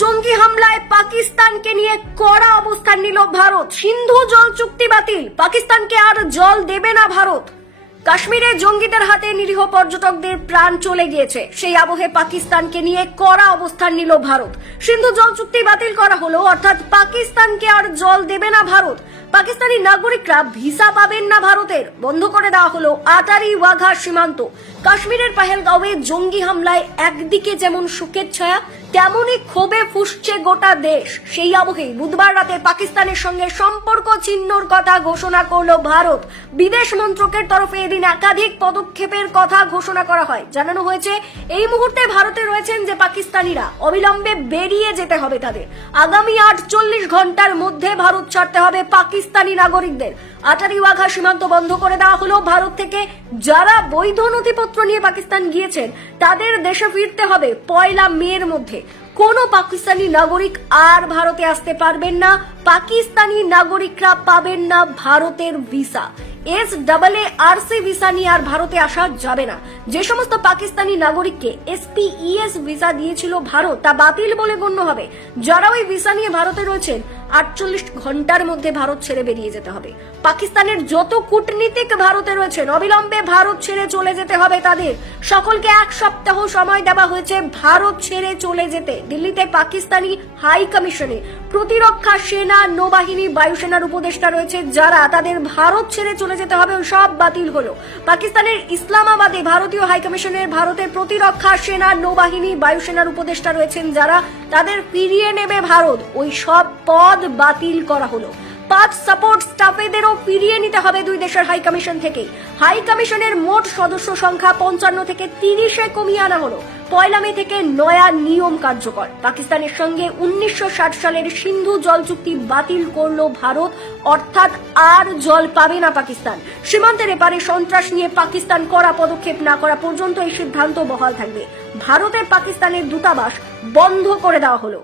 জঙ্গি হামলায় পাকিস্তানকে নিয়ে কড়া অবস্থান নিল ভারত। সিন্ধু জল চুক্তি বাতিল, পাকিস্তানকে আর জল দেবে না ভারত। কাশ্মীরে জঙ্গিদের হাতে নিরীহ পর্যটকদের প্রাণ চলে গিয়েছে, সেই আবহে পাকিস্তানকে নিয়ে কড়া অবস্থান নিল ভারত। সিন্ধু জল চুক্তি বাতিল করা হলো, অর্থাৎ পাকিস্তানকে আর জল দেবে না ভারত। পাকিস্তানি নাগরিকরা ভিসা পাবেন না ভারতের। বন্ধ করে দেওয়া হলো আটারি ওয়াঘা সীমান্ত। কাশ্মীরের পহেলগাঁওয়ে জঙ্গি হামলায় একদিকে যেমন শোকের ছায়া, তেমনই ক্ষোভে ফুঁসছে গোটা দেশ। সেই আবহে বুধবার রাতে পাকিস্তানের সঙ্গে সম্পর্ক ছিন্নর কথা ঘোষণা করলো ভারত। বিদেশ মন্ত্রকের তরফে এদিন একাধিক পদক্ষেপের কথা ঘোষণা করা হয়। জানানো হয়েছে এই মুহূর্তে ভারতে রয়েছেন যে পাকিস্তানিরা, অবিলম্বে বেরিয়ে যেতে হবে তাদের। আগামী 48 ঘন্টার মধ্যে ভারত ছাড়তে হবে পাকিস্তানি নাগরিকদের। আটারি ওয়াঘা সীমান্ত বন্ধ করে দেওয়া হলো। ভারত থেকে যারা বৈধ নথিপত্র নিয়ে পাকিস্তান গিয়েছেন তাদের দেশে ফিরতে হবে 1 মের মধ্যে। কোনো পাকিস্তানি নাগরিক আর ভারতে আসতে পারবেন না। পাকিস্তানি নাগরিকরা পাবেন না ভারতের ভিসা। SAARC ভিসা নিয়ে আর ভারতে আসা যাবে না। যে সমস্ত পাকিস্তানি নাগরিককে SPES ভিসা দিয়েছিল ভারত, তা বাতিল বলে গণ্য হবে। যারা ওই ভিসা নিয়ে ভারতে রয়েছেন 48 ঘন্টার মধ্যে ভারত ছেড়ে বেরিয়ে যেতে হবে। পাকিস্তানের যত কূটনীতিক ভারতে রয়েছেন অবিলম্বে ভারত ছেড়ে চলে যেতে হবে তাদের। সকলকে 1 সপ্তাহ সময় দেওয়া হয়েছে ভারত ছেড়ে চলে যেতে। দিল্লিতে পাকিস্তানি হাই কমিশনে প্রতিরক্ষা সেনা, নৌবাহিনী, বায়ুসেনার উপদেষ্টা রয়েছে যারা তাদের ভারত ছেড়ে চলে যেতে হবে, ওই সব বাতিল হলো। পাকিস্তানের ইসলামাবাদে ভারতীয় হাই কমিশনের ভারতের প্রতিরক্ষা সেনা, নৌবাহিনী, বায়ুসেনার উপদেষ্টা রয়েছেন যারা তাদের ফিরিয়ে নেবে ভারত, ওই সব পদ বাতিল করা হলো। 5 সাপোর্ট স্টাফেদেরও ফিরিয়ে নিতে হবে দুই দেশের হাই কমিশন থেকে। হাই কমিশনের মোট সদস্য সংখ্যা 55 থেকে 30-এ কমিয়ে আনা হলো। 1 মে থেকে নয়া নিয়ম কার্যকর। পাকিস্তানের সঙ্গে 1960 সালের সিন্ধু জল চুক্তি বাতিল করলো ভারত, অর্থাৎ আর জল পাবে না পাকিস্তান। সীমান্তের এপারে সন্ত্রাস নিয়ে পাকিস্তান কড়া পদক্ষেপ না করা পর্যন্ত এই সিদ্ধান্ত বহাল থাকবে। ভারতে পাকিস্তানের দূতাবাস বন্ধ করে দেওয়া হলো।